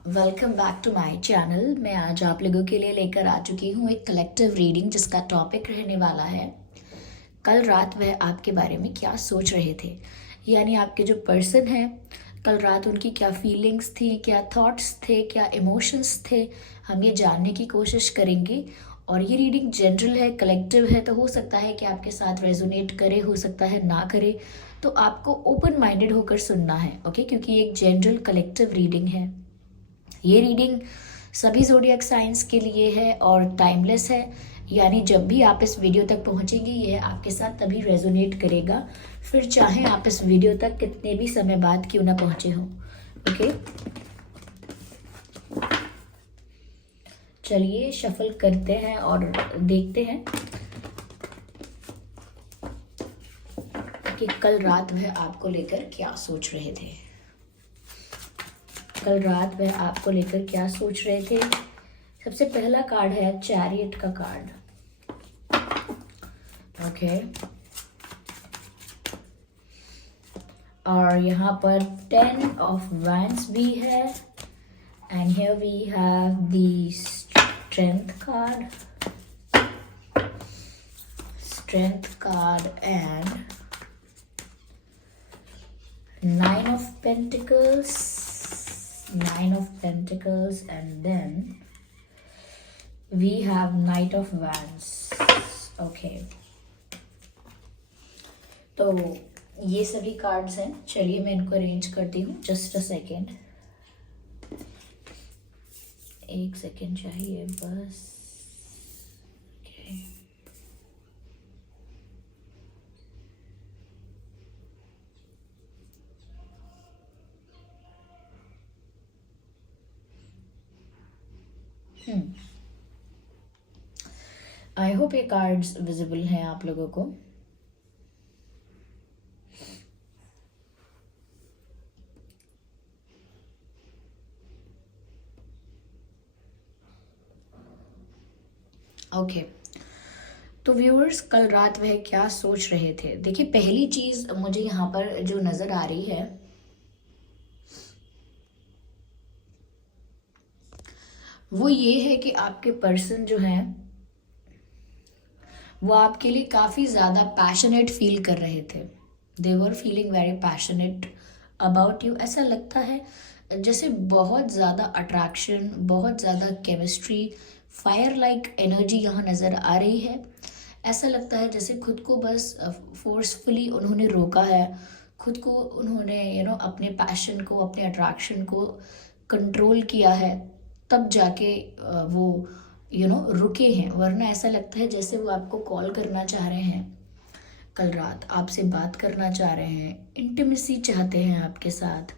Welcome back to my channel. मैं आज आप लोगों के लिए लेकर आ चुकी हूँ एक कलेक्टिव रीडिंग जिसका टॉपिक रहने वाला है कल रात वह आपके बारे में क्या सोच रहे थे। यानी आपके जो पर्सन है, कल रात उनकी क्या फीलिंग्स थी, क्या थॉट्स थे, क्या इमोशंस थे, हम ये जानने की कोशिश करेंगे। और ये रीडिंग जनरल है, कलेक्टिव है, तो हो सकता है कि आपके साथ रेजोनेट करे, हो सकता है ना करे। तो आपको ओपन माइंडेड होकर सुनना है, ओके, क्योंकि ये एक जनरल कलेक्टिव रीडिंग है। ये रीडिंग सभी ज़ोडिएक साइंस के लिए है और टाइमलेस है। यानी जब भी आप इस वीडियो तक पहुंचेंगे ये आपके साथ तभी रेजोनेट करेगा, फिर चाहे आप इस वीडियो तक कितने भी समय बाद क्यों ना पहुंचे हों। ओके, चलिए शफल करते हैं और देखते हैं कि कल रात वह आपको लेकर क्या सोच रहे थे। कल रात वह आपको लेकर क्या सोच रहे थे। सबसे पहला कार्ड है चैरियट का कार्ड। ओके, और यहाँ पर 10 ऑफ वैंड्स भी है and here we have the strength card and 9 of Pentacles and then we have Knight of Wands. Okay, तो ये सभी कार्ड्स हैं। चलिए मैं इनको अरेंज करती हूँ। जस्ट अ सेकेंड, एक सेकेंड चाहिए बस। Okay. आई होप ये कार्ड्स विजिबल हैं आप लोगों को। ओके, तो व्यूअर्स कल रात वह क्या सोच रहे थे। देखिए, पहली चीज मुझे यहाँ पर जो नजर आ रही है वो ये है कि आपके पर्सन जो है वो आपके लिए काफ़ी ज़्यादा पैशनेट फील कर रहे थे। They were feeling very passionate about you. ऐसा लगता है जैसे बहुत ज़्यादा अट्रैक्शन, बहुत ज़्यादा केमिस्ट्री, फायर लाइक एनर्जी यहाँ नज़र आ रही है। ऐसा लगता है जैसे खुद को बस फोर्सफुली उन्होंने रोका है, खुद को उन्होंने अपने पैशन को, अपने अट्रैक्शन को कंट्रोल किया है, तब जाके वो रुके हैं। वरना ऐसा लगता है जैसे वो आपको कॉल करना चाह रहे हैं, कल रात आपसे बात करना चाह रहे हैं, इंटीमेसी चाहते हैं आपके साथ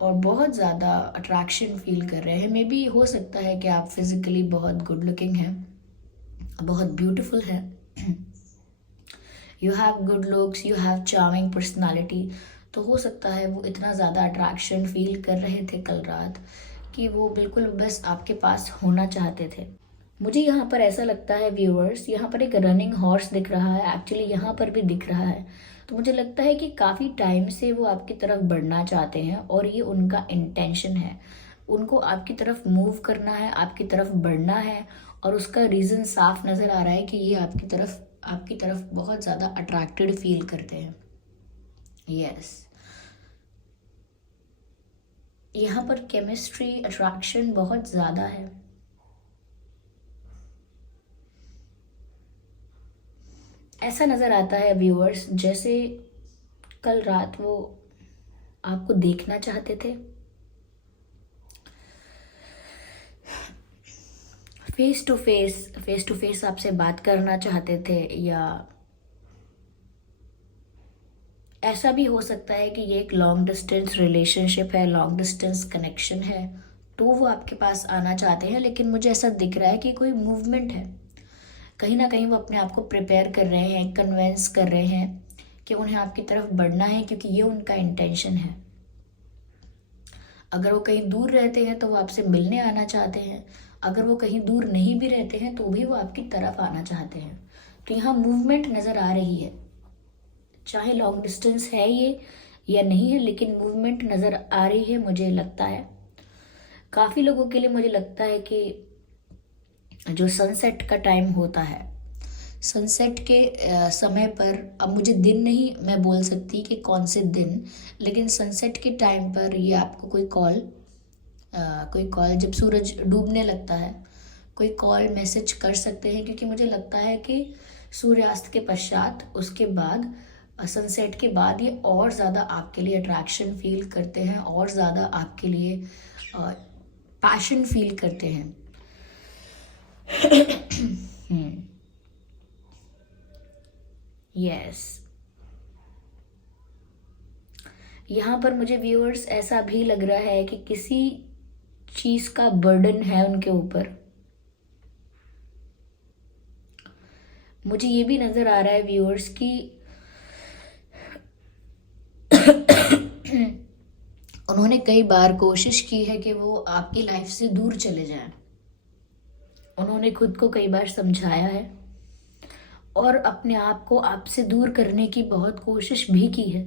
और बहुत ज़्यादा अट्रैक्शन फील कर रहे हैं। मे बी हो सकता है कि आप फिजिकली बहुत गुड लुकिंग हैं, बहुत ब्यूटीफुल हैं, you have good looks, you have charming personality. तो हो सकता है वो इतना ज़्यादा अट्रैक्शन फील कर रहे थे कल रात कि वो बिल्कुल बस आपके पास होना चाहते थे। मुझे यहाँ पर ऐसा लगता है व्यूअर्स, यहाँ पर एक रनिंग हॉर्स दिख रहा है, एक्चुअली यहाँ पर भी दिख रहा है। तो मुझे लगता है कि काफ़ी टाइम से वो आपकी तरफ बढ़ना चाहते हैं और ये उनका इंटेंशन है। उनको आपकी तरफ मूव करना है, आपकी तरफ बढ़ना है और उसका रीज़न साफ नज़र आ रहा है कि ये आपकी तरफ बहुत ज़्यादा अट्रैक्टेड फील करते हैं। यस, यहाँ पर केमिस्ट्री, अट्रैक्शन बहुत ज़्यादा है। ऐसा नज़र आता है व्यूअर्स जैसे कल रात वो आपको देखना चाहते थे, फेस टू फेस आपसे बात करना चाहते थे, या ऐसा भी हो सकता है कि ये एक लॉन्ग डिस्टेंस रिलेशनशिप है, लॉन्ग डिस्टेंस कनेक्शन है, तो वो आपके पास आना चाहते हैं। लेकिन मुझे ऐसा दिख रहा है कि कोई मूवमेंट है, कहीं ना कहीं वो अपने आप को प्रिपेयर कर रहे हैं, कन्वेंस कर रहे हैं कि उन्हें आपकी तरफ बढ़ना है, क्योंकि ये उनका इंटेंशन है। अगर वो कहीं दूर रहते हैं तो वो आपसे मिलने आना चाहते हैं, अगर वो कहीं दूर नहीं भी रहते हैं तो भी वो आपकी तरफ आना चाहते हैं। तो यहाँ मूवमेंट नज़र आ रही है, चाहे लॉन्ग डिस्टेंस है ये या नहीं है, लेकिन मूवमेंट नज़र आ रही है मुझे लगता है। काफ़ी लोगों के लिए मुझे लगता है कि जो सनसेट का टाइम होता है, सनसेट के समय पर, अब मुझे दिन नहीं मैं बोल सकती कि कौन से दिन, लेकिन सनसेट के टाइम पर ये आपको कोई कॉल जब सूरज डूबने लगता है, कोई कॉल मैसेज कर सकते हैं, क्योंकि मुझे लगता है कि सूर्यास्त के पश्चात, उसके बाद, सनसेट के बाद ये और ज़्यादा आपके लिए अट्रैक्शन फील करते हैं, और ज़्यादा आपके लिए पैशन फील करते हैं। यस, यहाँ पर मुझे व्यूअर्स ऐसा भी लग रहा है कि किसी चीज़ का बर्डन है उनके ऊपर। मुझे ये भी नज़र आ रहा है व्यूअर्स कि उन्होंने कई बार कोशिश की है कि वो आपकी लाइफ से दूर चले जाएं। उन्होंने खुद को कई बार समझाया है और अपने आप को आपसे दूर करने की बहुत कोशिश भी की है।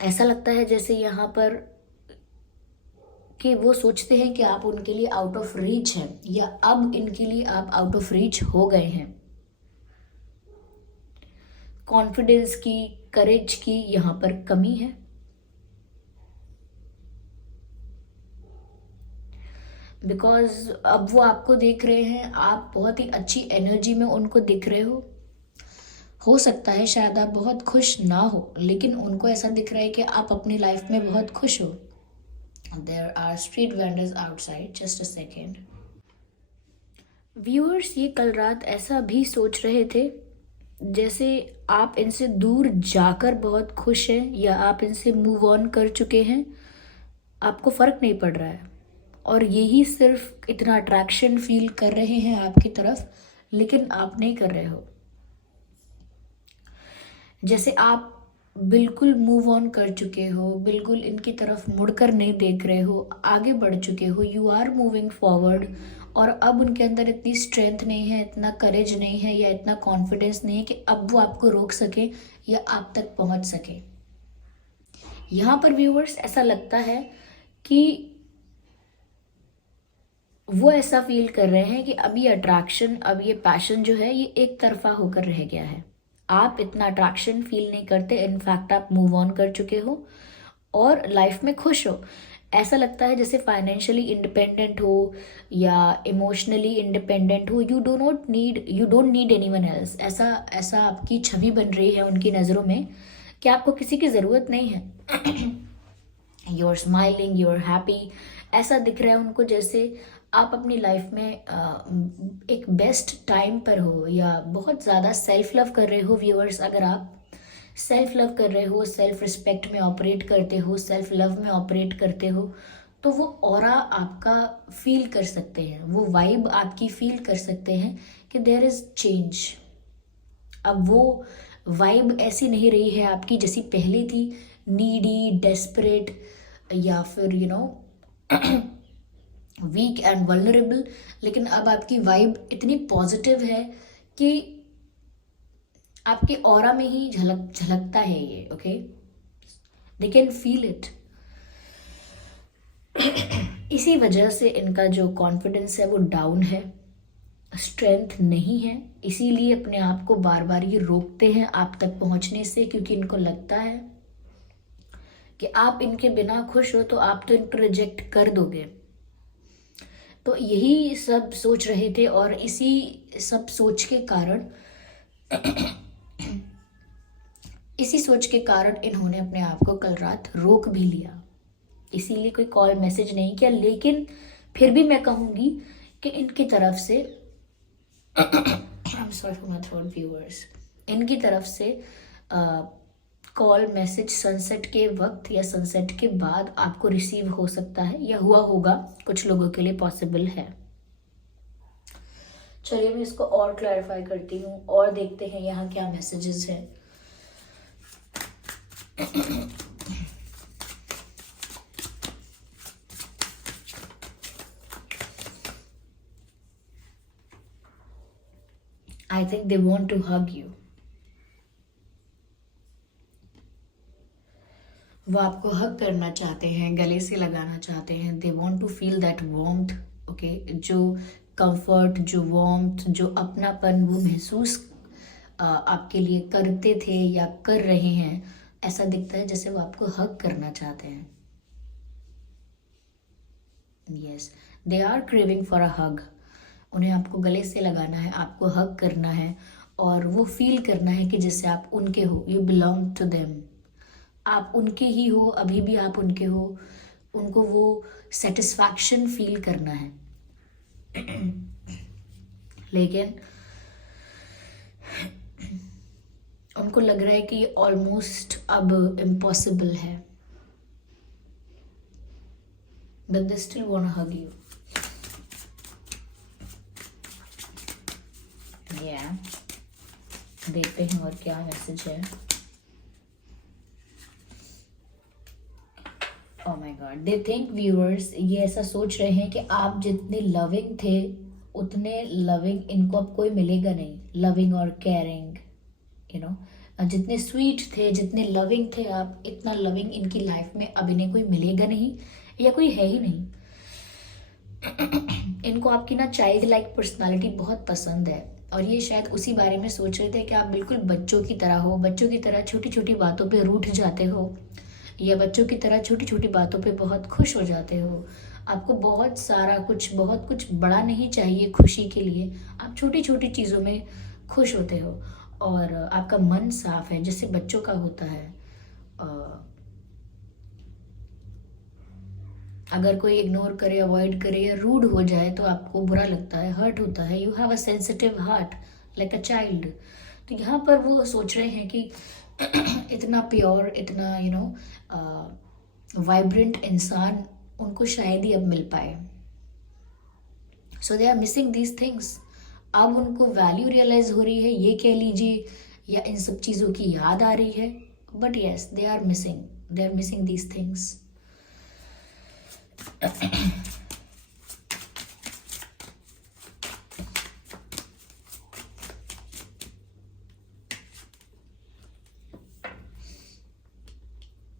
ऐसा लगता है जैसे यहाँ पर कि वो सोचते हैं कि आप उनके लिए आउट ऑफ रीच हैं, या अब इनके लिए आप आउट ऑफ रीच हो गए हैं। कॉन्फिडेंस की, करेज की यहाँ पर कमी है। बिकॉज अब वो आपको देख रहे हैं, आप बहुत ही अच्छी एनर्जी में उनको दिख रहे हो सकता है शायद आप बहुत खुश ना हो, लेकिन उनको ऐसा दिख रहा है कि आप अपनी लाइफ में बहुत खुश हो। There are street vendors outside, just a second. Viewers ये कल रात ऐसा भी सोच रहे थे जैसे आप इनसे दूर जाकर बहुत खुश हैं, या आप इनसे मूव ऑन कर चुके हैं, आपको फ़र्क नहीं पड़ रहा है, और यही सिर्फ इतना अट्रैक्शन फील कर रहे हैं आपकी तरफ, लेकिन आप नहीं कर रहे हो। जैसे आप बिल्कुल मूव ऑन कर चुके हो, बिल्कुल इनकी तरफ मुड़कर नहीं देख रहे हो, आगे बढ़ चुके हो, यू आर मूविंग फॉरवर्ड, और अब उनके अंदर इतनी स्ट्रेंथ नहीं है, इतना करेज नहीं है, या इतना कॉन्फिडेंस नहीं है कि अब वो आपको रोक सके या आप तक पहुंच सके। यहाँ पर व्यूअर्स ऐसा लगता है कि वो ऐसा फील कर रहे हैं कि अब ये अट्रैक्शन, अब ये पैशन जो है, ये एक तरफा होकर रह गया है। आप इतना अट्रैक्शन फील नहीं करते, इनफैक्ट आप मूव ऑन कर चुके हो और लाइफ में खुश हो। ऐसा लगता है जैसे फाइनेंशियली इंडिपेंडेंट हो या इमोशनली इंडिपेंडेंट हो। You don't need anyone else. ऐसा ऐसा आपकी छवि बन रही है उनकी नज़रों में कि आपको किसी की ज़रूरत नहीं है। You are smiling, you are happy. ऐसा दिख रहा है उनको जैसे आप अपनी लाइफ में एक बेस्ट टाइम पर हो, या बहुत ज़्यादा सेल्फ लव कर रहे हो। व्यूअर्स, अगर आप सेल्फ लव कर रहे हो, सेल्फ रिस्पेक्ट में ऑपरेट करते हो, सेल्फ लव में ऑपरेट करते हो, तो वो ऑरा आपका फील कर सकते हैं, वो वाइब आपकी फील कर सकते हैं कि देयर इज़ चेंज। अब वो वाइब ऐसी नहीं रही है आपकी जैसी पहले थी, नीडी, डेस्परेट, या फिर वीक एंड वल्नरेबल। लेकिन अब आपकी वाइब इतनी पॉजिटिव है कि आपके ऑरा में ही झलकता है ये। Okay, they can feel it. इसी वजह से इनका जो कॉन्फिडेंस है वो डाउन है, स्ट्रेंथ नहीं है, इसीलिए अपने आप को बार बार ये रोकते हैं आप तक पहुंचने से, क्योंकि इनको लगता है कि आप इनके बिना खुश हो तो आप तो इनको रिजेक्ट कर दोगे। तो यही सब सोच रहे थे, और इसी सब सोच के कारण इसी सोच के कारण इन्होंने अपने आप को कल रात रोक भी लिया, इसीलिए कोई कॉल मैसेज नहीं किया। लेकिन फिर भी मैं कहूँगी कि इनकी तरफ से I'm sorry for my throat viewers, इनकी तरफ से कॉल मैसेज सनसेट के वक्त या सनसेट के बाद आपको रिसीव हो सकता है, या हुआ होगा, कुछ लोगों के लिए पॉसिबल है। चलिए मैं इसको और क्लैरिफाई करती हूँ और देखते हैं यहाँ क्या मैसेजेस हैं। I think they want to hug you. वो आपको हग करना चाहते हैं, गले से लगाना चाहते हैं। They want to feel that warmth. Okay, जो कंफर्ट, जो वार्मथ, जो अपनापन वो महसूस आपके लिए करते थे या कर रहे हैं, ऐसा दिखता है जैसे वो आपको हग करना चाहते हैं। Yes, they are craving for a hug. उन्हें आपको गले से लगाना है, आपको हग करना है, और वो फील करना है कि जैसे आप उनके हो, यू बिलोंग टू देम। आप उनके ही हो, अभी भी आप उनके हो। उनको वो सेटिस्फैक्शन फील करना है। लेकिन उनको लग रहा है कि ये ऑलमोस्ट अब इम्पॉसिबल है, but they still want to hug you. या देखते हैं और क्या मैसेज है। Oh my God, they think viewers ये ऐसा सोच रहे हैं कि आप जितने लविंग थे उतने लविंग इनको अब कोई मिलेगा नहीं। लविंग और केयरिंग, यू नो, जितने स्वीट थे, जितने लविंग थे आप, इतना लविंग इनकी लाइफ में अब इन्हें कोई मिलेगा नहीं, या कोई है ही नहीं। इनको आपकी ना चाइल्ड लाइक पर्सनैलिटी बहुत पसंद है, और ये शायद उसी बारे में सोच रहे थे कि आप बिल्कुल बच्चों की तरह हो, बच्चों की तरह छोटी छोटी बातों पे रूठ जाते हो, या बच्चों की तरह छोटी छोटी बातों पे बहुत खुश हो जाते हो। आपको बहुत सारा कुछ, बहुत कुछ बड़ा नहीं चाहिए खुशी के लिए, आप छोटी छोटी चीज़ों में खुश होते हो, और आपका मन साफ है जैसे बच्चों का होता है। अगर कोई इग्नोर करे, अवॉइड करे या रूड हो जाए तो आपको बुरा लगता है, हर्ट होता है। You have a sensitive heart like a child. तो यहाँ पर वो सोच रहे हैं कि इतना प्योर, इतना वाइब्रेंट इंसान उनको शायद ही अब मिल पाए। So they are missing these things. अब उनको वैल्यू रियलाइज हो रही है, ये कह लीजिए, या इन सब चीज़ों की याद आ रही है। But yes, they are missing these things.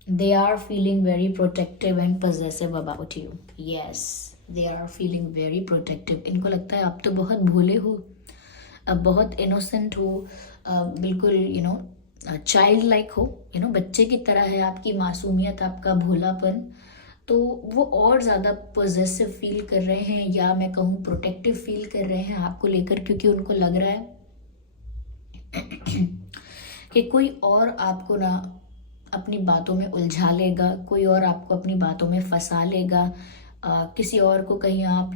They are feeling very protective and possessive about you. Yes, they are feeling very protective. इनको लगता है आप तो बहुत भोले हो, अब बहुत इनोसेंट हो, बिल्कुल चाइल्ड लाइक हो, बच्चे की तरह है आपकी मासूमियत, आपका भोलापन। तो वो और ज़्यादा पोजेसिव फील कर रहे हैं, या मैं कहूँ प्रोटेक्टिव फील कर रहे हैं आपको लेकर, क्योंकि उनको लग रहा है कि कोई और आपको ना अपनी बातों में उलझा लेगा, कोई और आपको अपनी बातों में फंसा लेगा। किसी और को कहीं आप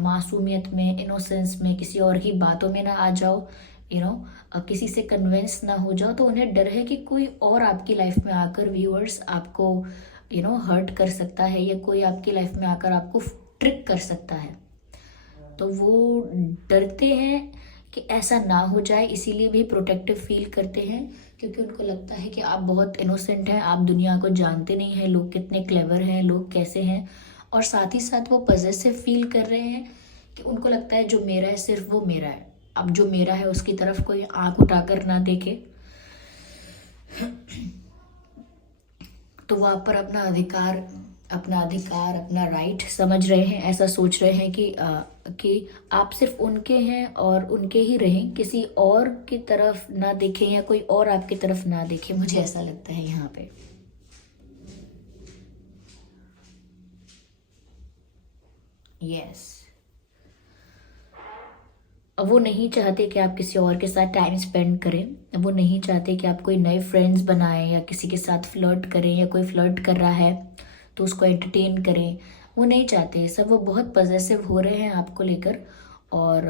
मासूमियत में, इनोसेंस में किसी और की बातों में ना आ जाओ, किसी से कन्विंस ना हो जाओ। तो उन्हें डर है कि कोई और आपकी लाइफ में आकर व्यूअर्स आपको हर्ट कर सकता है, या कोई आपकी लाइफ में आकर आपको ट्रिक कर सकता है। तो वो डरते हैं कि ऐसा ना हो जाए, इसीलिए भी प्रोटेक्टिव फील करते हैं, क्योंकि उनको लगता है कि आप बहुत इनोसेंट हैं, आप दुनिया को जानते नहीं हैं, लोग कितने क्लेवर हैं, लोग कैसे हैं। और साथ ही साथ वो पॉजेसिव फील कर रहे हैं कि उनको लगता है जो मेरा है सिर्फ वो मेरा है। अब जो मेरा है उसकी तरफ कोई आंख उठाकर ना देखे, तो वो आप पर अपना राइट समझ रहे हैं। ऐसा सोच रहे हैं कि आप सिर्फ उनके हैं और उनके ही रहें, किसी और की तरफ ना देखें, या कोई और आपकी तरफ ना देखे। मुझे ऐसा लगता है यहाँ पे। यस, अब वो नहीं चाहते कि आप किसी और के साथ टाइम स्पेंड करें। वो नहीं चाहते कि आप कोई नए फ्रेंड्स बनाएं, या किसी के साथ फ्लर्ट करें, या कोई फ्लर्ट कर रहा है तो उसको एंटरटेन करें। वो नहीं चाहते सब। वो बहुत पॉजेसिव हो रहे हैं आपको लेकर, और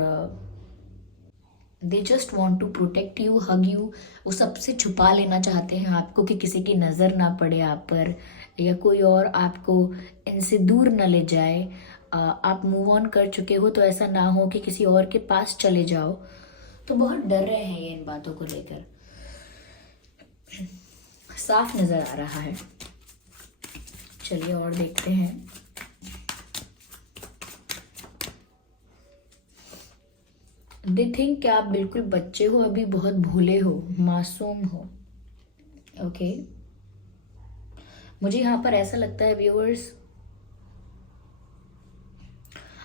they just want to protect you, hug you. वो सबसे छुपा लेना चाहते हैं आपको, कि किसी की नज़र ना पड़े आप पर, या कोई और आपको इनसे दूर ना ले जाए। आप मूव ऑन कर चुके हो तो ऐसा ना हो कि किसी और के पास चले जाओ। तो बहुत डर रहे हैं ये इन बातों को लेकर, साफ नज़र आ रहा है। चलिए और देखते हैं। दे थिंक कि आप बिल्कुल बच्चे हो, अभी बहुत भोले हो, मासूम हो। ओके, मुझे यहाँ पर ऐसा लगता है व्यूअर्स,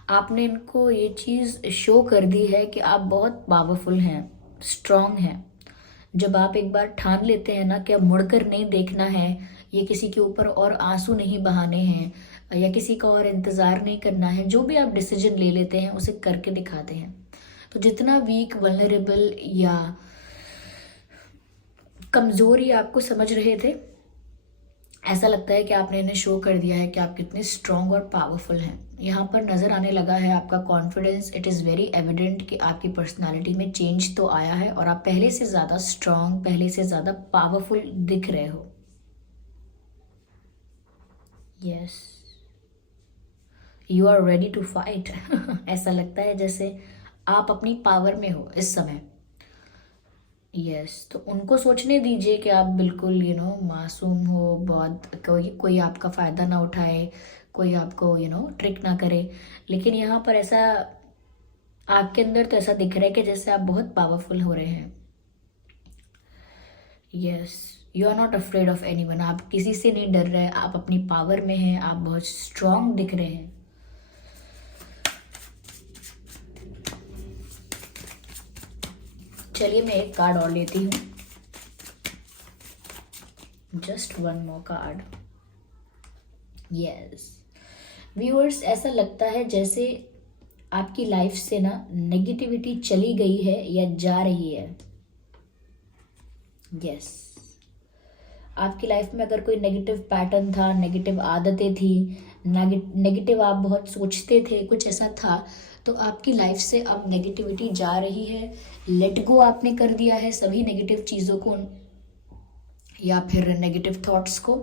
आपने इनको ये चीज़ शो कर दी है कि आप बहुत पावरफुल हैं, स्ट्रांग हैं। जब आप एक बार ठान लेते हैं ना कि अब मुड़कर नहीं देखना है, ये किसी के ऊपर और आंसू नहीं बहाने हैं या किसी का और इंतज़ार नहीं करना है, जो भी आप डिसीजन ले लेते हैं उसे करके दिखाते हैं। तो जितना वीक, वल्नरेबल या कमज़ोर ये आपको समझ रहे थे, ऐसा लगता है कि आपने इन्हें शो कर दिया है कि आप कितने स्ट्रांग और पावरफुल हैं। यहाँ पर नज़र आने लगा है आपका confidence. It is very evident कि आपकी पर्सनालिटी में चेंज तो आया है और आप पहले से ज़्यादा स्ट्रांग, पहले से ज़्यादा पावरफुल दिख रहे हो। Yes, you are ready to fight. ऐसा लगता है जैसे आप अपनी पावर में हो इस समय। यस, तो उनको सोचने दीजिए कि आप बिल्कुल मासूम हो, बहुत कोई कोई आपका फ़ायदा ना उठाए, कोई आपको ट्रिक ना करे। लेकिन यहाँ पर ऐसा आपके अंदर तो ऐसा दिख रहा है कि जैसे आप बहुत पावरफुल हो रहे हैं। Yes, you are not afraid of anyone. आप किसी से नहीं डर रहे, आप अपनी पावर में हैं, आप बहुत स्ट्रांग दिख रहे हैं। चलिए मैं एक कार्ड और लेती हूँ, just one more card. Yes viewers, ऐसा लगता है जैसे आपकी लाइफ से ना नेगेटिविटी चली गई है या जा रही है। यस, आपकी लाइफ में अगर कोई नेगेटिव पैटर्न था, नेगेटिव आदतें थी, नेगेटिव आप बहुत सोचते थे, कुछ ऐसा था, तो आपकी लाइफ से अब नेगेटिविटी जा रही है। लेट गो आपने कर दिया है सभी नेगेटिव चीज़ों को, या फिर नेगेटिव थॉट्स को,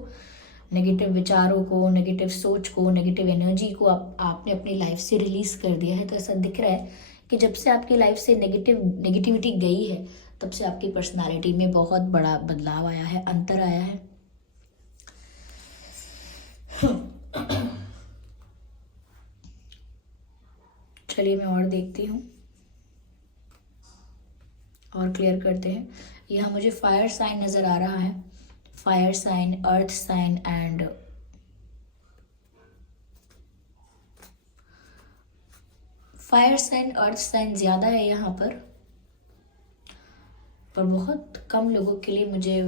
नेगेटिव विचारों को, नेगेटिव सोच को, नेगेटिव एनर्जी को आपने अपनी लाइफ से रिलीज कर दिया है। तो ऐसा दिख रहा है कि जब से आपकी लाइफ से नेगेटिविटी गई है, तब से आपकी पर्सनालिटी में बहुत बड़ा बदलाव आया है, अंतर आया है। चलिए मैं और देखती हूँ और क्लियर करते हैं। यहाँ मुझे फायर साइन नज़र आ रहा है, fire sign, earth sign and fire sign, earth sign ज़्यादा है यहाँ पर बहुत कम लोगों के लिए मुझे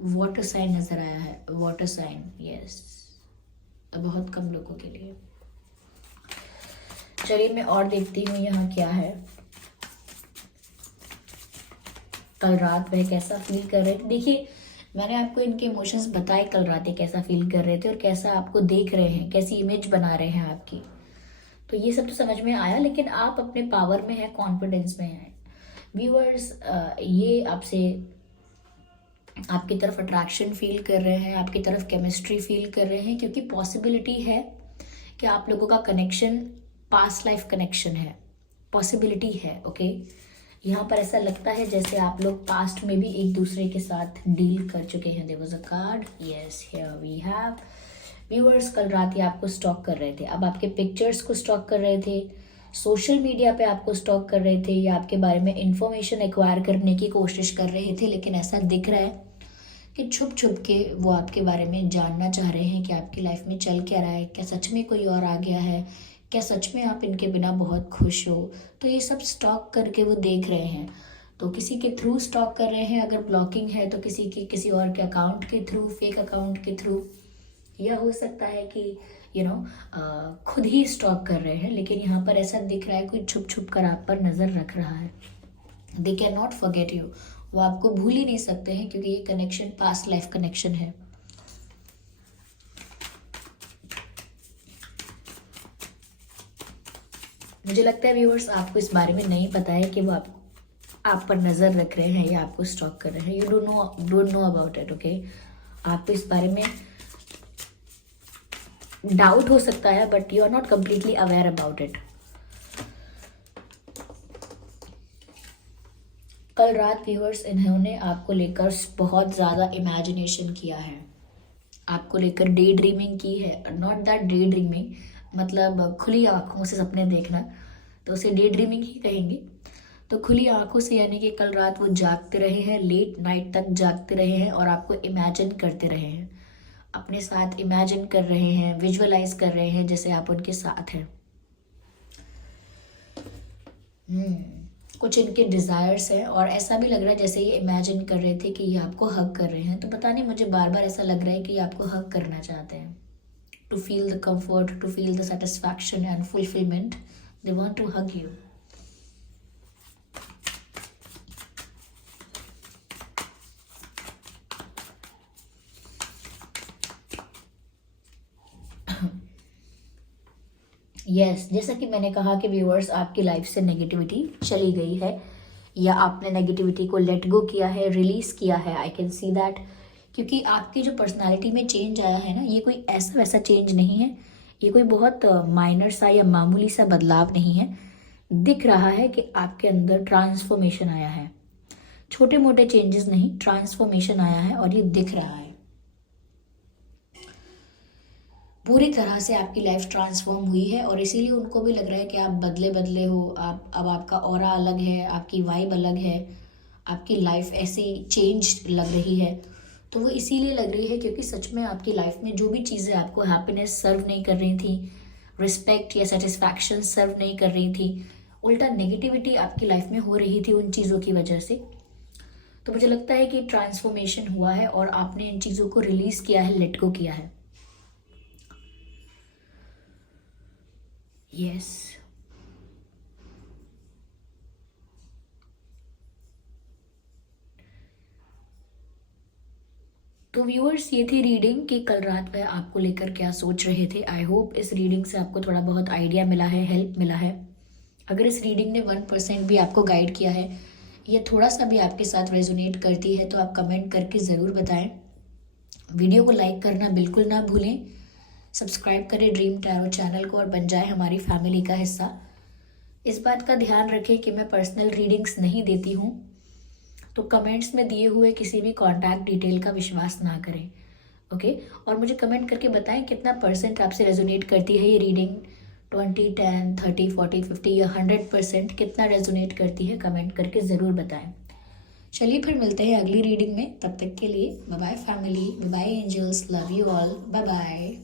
वाटर साइन नज़र आया है। वाटर साइन, यस, बहुत कम लोगों के लिए। चलिए मैं और देखती हूँ यहाँ क्या है। कल रात वह कैसा फील कर रहे थे। देखिए, मैंने आपको इनके इमोशंस बताए कल रात, कैसा फील कर रहे थे और कैसा आपको देख रहे हैं, कैसी इमेज बना रहे हैं आपकी। तो ये सब तो समझ में आया, लेकिन आप अपने पावर में हैं, कॉन्फिडेंस में हैं। व्यूअर्स, ये आपसे आपकी तरफ अट्रैक्शन फील कर रहे हैं, आपकी तरफ केमिस्ट्री फील कर रहे हैं, क्योंकि पॉसिबिलिटी है कि आप लोगों का कनेक्शन पास्ट लाइफ कनेक्शन है, पॉसिबिलिटी है। ओके, यहाँ पर ऐसा लगता है जैसे आप लोग पास्ट में भी एक दूसरे के साथ डील कर चुके हैं। There was a card, yes, here we have. Viewers, कल रात ये आपको स्टॉक कर रहे थे, अब आपके पिक्चर्स को स्टॉक कर रहे थे, सोशल मीडिया पे आपको स्टॉक कर रहे थे, या आपके बारे में इंफॉर्मेशन एक्वायर करने की कोशिश कर रहे थे। लेकिन ऐसा दिख रहा है कि छुप छुप के वो आपके बारे में जानना चाह रहे हैं कि आपकी लाइफ में चल क्या रहा है, क्या सच में कोई और आ गया है, क्या सच में आप इनके बिना बहुत खुश हो। तो ये सब स्टॉक करके वो देख रहे हैं। तो किसी के थ्रू स्टॉक कर रहे हैं, अगर ब्लॉकिंग है तो किसी और के अकाउंट के थ्रू, फेक अकाउंट के थ्रू, या हो सकता है कि खुद ही स्टॉक कर रहे हैं। लेकिन यहाँ पर ऐसा दिख रहा है कोई छुप छुप कर आप पर नज़र रख रहा है। They can not forget you, वो आपको भूल ही नहीं सकते हैं, क्योंकि ये कनेक्शन पास्ट लाइफ कनेक्शन है। मुझे लगता है व्यूअर्स, आपको इस बारे में नहीं पता है कि वो आप पर नज़र रख रहे हैं या आपको स्टॉक कर रहे हैं। You don't know about it. Okay, आपको इस बारे में डाउट हो सकता है, but you are not completely aware about it. कल रात व्यूअर्स, इन्होंने आपको लेकर बहुत ज़्यादा इमेजिनेशन किया है, आपको लेकर डे ड्रीमिंग की है। नॉट दैट डे ड्रीमिंग, मतलब खुली आंखों से सपने देखना, तो उसे डे ड्रीमिंग ही कहेंगे। तो खुली आंखों से, यानी कि कल रात वो जागते रहे हैं, लेट नाइट तक जागते रहे हैं और आपको इमेजिन करते रहे हैं। अपने साथ इमेजिन कर रहे हैं, विजुअलाइज कर रहे हैं जैसे आप उनके साथ हैं। कुछ इनके डिज़ायर्स हैं और ऐसा भी लग रहा है जैसे ये इमेजिन कर रहे थे कि ये आपको हग कर रहे हैं। तो पता नहीं, मुझे बार बार ऐसा लग रहा है कि ये आपको हग करना चाहते हैं। To feel the comfort, to feel the satisfaction and fulfilment, they want to hug you. Yes, जैसा कि मैंने कहा कि व्यूअर्स, आपकी लाइफ से नेगेटिविटी चली गई है या आपने नेगेटिविटी को लेट गो किया है, रिलीज किया है। आई कैन सी दैट, क्योंकि आपकी जो पर्सनालिटी में चेंज आया है ना, ये कोई ऐसा वैसा चेंज नहीं है, ये कोई बहुत माइनर सा या मामूली सा बदलाव नहीं है। दिख रहा है कि आपके अंदर ट्रांसफॉर्मेशन आया है, छोटे मोटे चेंजेस नहीं, ट्रांसफॉर्मेशन आया है और ये दिख रहा है। पूरी तरह से आपकी लाइफ ट्रांसफॉर्म हुई है और इसीलिए उनको भी लग रहा है कि आप बदले बदले हो। आप अब आपका ऑरा अलग है, आपकी वाइब अलग है, आपकी लाइफ ऐसी चेंज लग रही है। तो वो इसीलिए लग रही है क्योंकि सच में आपकी लाइफ में जो भी चीज़ें आपको हैप्पीनेस सर्व नहीं कर रही थी, रिस्पेक्ट या सेटिस्फैक्शन सर्व नहीं कर रही थी, उल्टा नेगेटिविटी आपकी लाइफ में हो रही थी उन चीज़ों की वजह से। तो मुझे लगता है कि ट्रांसफॉर्मेशन हुआ है और आपने इन चीज़ों को रिलीज़ किया है, लेट गो किया है। यस, तो व्यूअर्स, ये थी रीडिंग कि कल रात वह आपको लेकर क्या सोच रहे थे। आई होप इस रीडिंग से आपको थोड़ा बहुत आइडिया मिला है, हेल्प मिला है। अगर इस रीडिंग ने 1% भी आपको गाइड किया है, ये थोड़ा सा भी आपके साथ रेजोनेट करती है, तो आप कमेंट करके ज़रूर बताएं। वीडियो को लाइक करना बिल्कुल ना भूलें। सब्सक्राइब करें ड्रीम टैरो चैनल को और बन जाए हमारी फैमिली का हिस्सा। इस बात का ध्यान रखें कि मैं पर्सनल रीडिंग्स नहीं देती हूँ, तो कमेंट्स में दिए हुए किसी भी कॉन्टैक्ट डिटेल का विश्वास ना करें। ओके, और मुझे कमेंट करके बताएं कितना परसेंट आपसे रेजोनेट करती है ये रीडिंग। 20, 10, 30, 40, 50 या 100% कितना रेजोनेट करती है, कमेंट करके ज़रूर बताएं। चलिए फिर मिलते हैं अगली रीडिंग में। तब तक के लिए bye bye family, bye bye angels, love you all, bye bye.